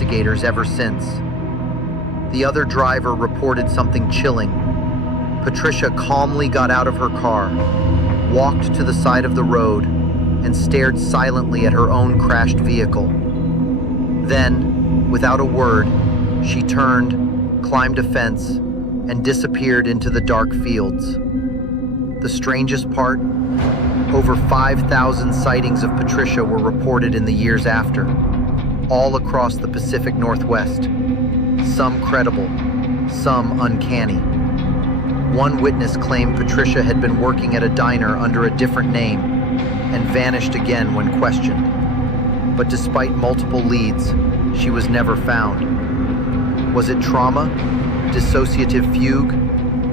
investigators ever since. The other driver reported something chilling. Patricia calmly got out of her car, walked to the side of the road, and stared silently at her own crashed vehicle. Then, without a word, she turned, climbed a fence, and disappeared into the dark fields. The strangest part? Over 5,000 sightings of Patricia were reported in the years after, all across the Pacific Northwest. Some credible, some uncanny. One witness claimed Patricia had been working at a diner under a different name and vanished again when questioned. But despite multiple leads, she was never found. Was it trauma, dissociative fugue,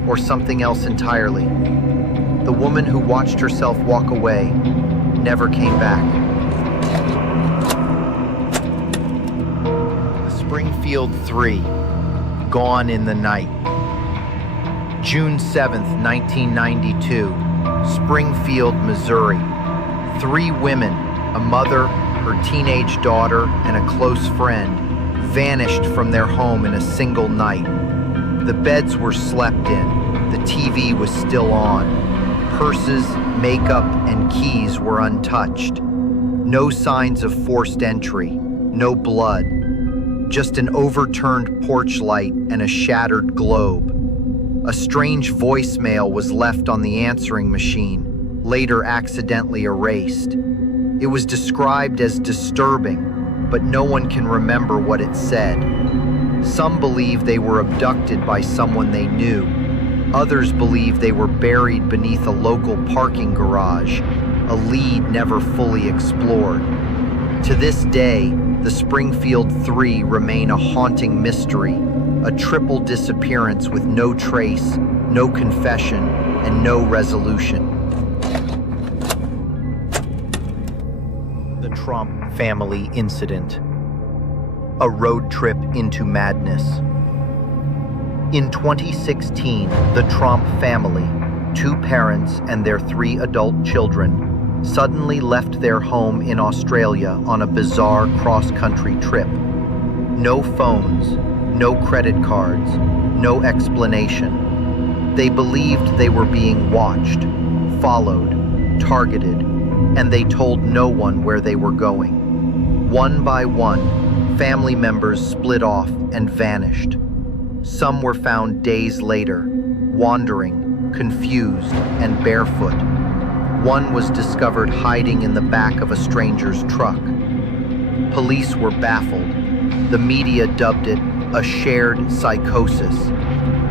or something else entirely? The woman who watched herself walk away never came back. Springfield 3, Gone in the Night. June 7th, 1992, Springfield, Missouri. 3 women, a mother, her teenage daughter, and a close friend, vanished from their home in a single night. The beds were slept in, the TV was still on. Purses, makeup, and keys were untouched. No signs of forced entry, no blood. Just an overturned porch light and a shattered globe. A strange voicemail was left on the answering machine, later accidentally erased. It was described as disturbing, but no one can remember what it said. Some believe they were abducted by someone they knew. Others believe they were buried beneath a local parking garage, a lead never fully explored. To this day, the Springfield 3 remain a haunting mystery, a triple disappearance with no trace, no confession, and no resolution. The Tromp family incident. A road trip into madness. In 2016, the Tromp family, 2 parents and their 3 adult children, suddenly left their home in Australia on a bizarre cross-country trip. No phones, no credit cards, no explanation. They believed they were being watched, followed, targeted, and they told no one where they were going. One by one, family members split off and vanished. Some were found days later, wandering, confused, and barefoot. One was discovered hiding in the back of a stranger's truck. Police were baffled. The media dubbed it a shared psychosis,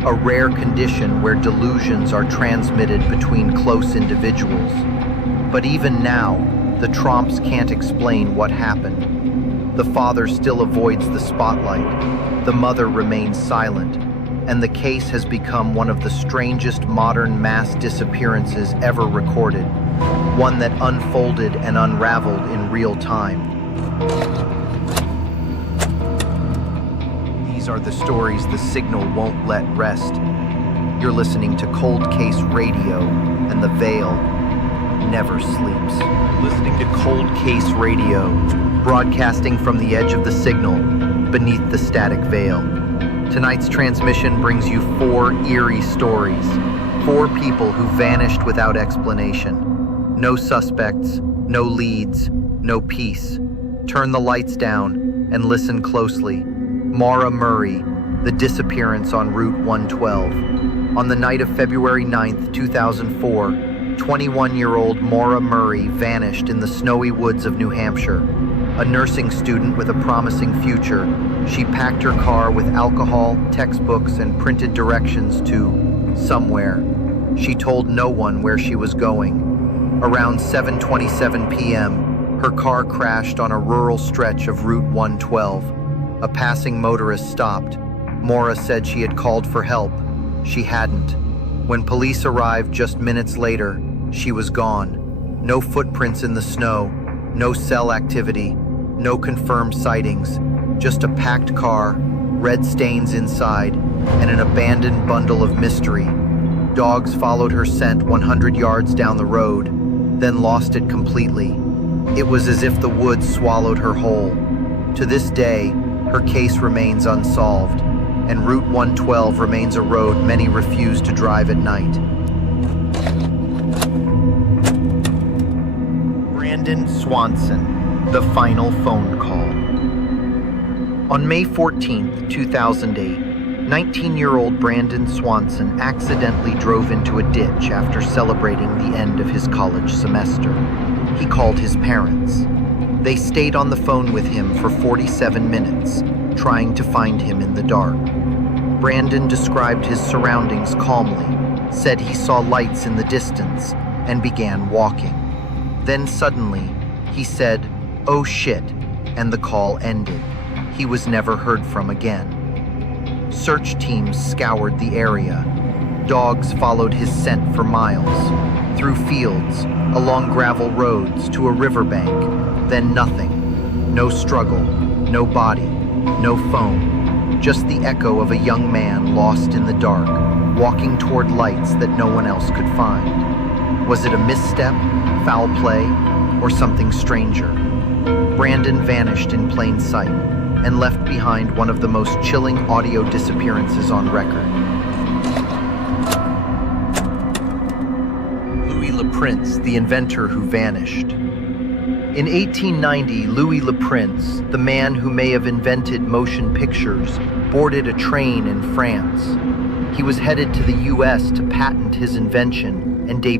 a rare condition where delusions are transmitted between close individuals. But even now, the Tromps can't explain what happened. The father still avoids the spotlight. The mother remains silent, and the case has become one of the strangest modern mass disappearances ever recorded, one that unfolded and unraveled in real time. These are the stories the Signal won't let rest. You're listening to Cold Case Radio, and the Veil never sleeps. Listening to Cold Case Radio, broadcasting from the edge of the Signal, beneath the static veil. Tonight's transmission brings you 4 eerie stories. 4 people who vanished without explanation. No suspects, no leads, no peace. Turn the lights down and listen closely. Maura Murray, the disappearance on Route 112. On the night of February 9th, 2004, 21-year-old Maura Murray vanished in the snowy woods of New Hampshire. A nursing student with a promising future, she packed her car with alcohol, textbooks, and printed directions to somewhere. She told no one where she was going. Around 7:27 p.m., her car crashed on a rural stretch of Route 112. A passing motorist stopped. Maura said she had called for help. She hadn't. When police arrived just minutes later, she was gone. No footprints in the snow, no cell activity, no confirmed sightings, just a packed car, red stains inside, and an abandoned bundle of mystery. Dogs followed her scent 100 yards down the road, then lost it completely. It was as if the woods swallowed her whole. To this day, Her case remains unsolved, and Route 112 remains a road many refuse to drive at night. Brandon Swanson, the final phone call. On May 14, 2008, 19-year-old Brandon Swanson accidentally drove into a ditch after celebrating the end of his college semester. He called his parents. They stayed on the phone with him for 47 minutes, trying to find him in the dark. Brandon described his surroundings calmly, said he saw lights in the distance, and began walking. Then suddenly, he said, "Oh shit," and the call ended. He was never heard from again. Search teams scoured the area. Dogs followed his scent for miles, through fields, along gravel roads to a riverbank, then nothing. No struggle, no body, no phone, just the echo of a young man lost in the dark, walking toward lights that no one else could find. Was it a misstep, foul play, or something stranger? Brandon vanished in plain sight and left behind one of the most chilling audio disappearances on record. Louis LePrince, the inventor who vanished. In 1890, Louis LePrince, the man who may have invented motion pictures, boarded a train in France. He was headed to the US to patent his invention and debut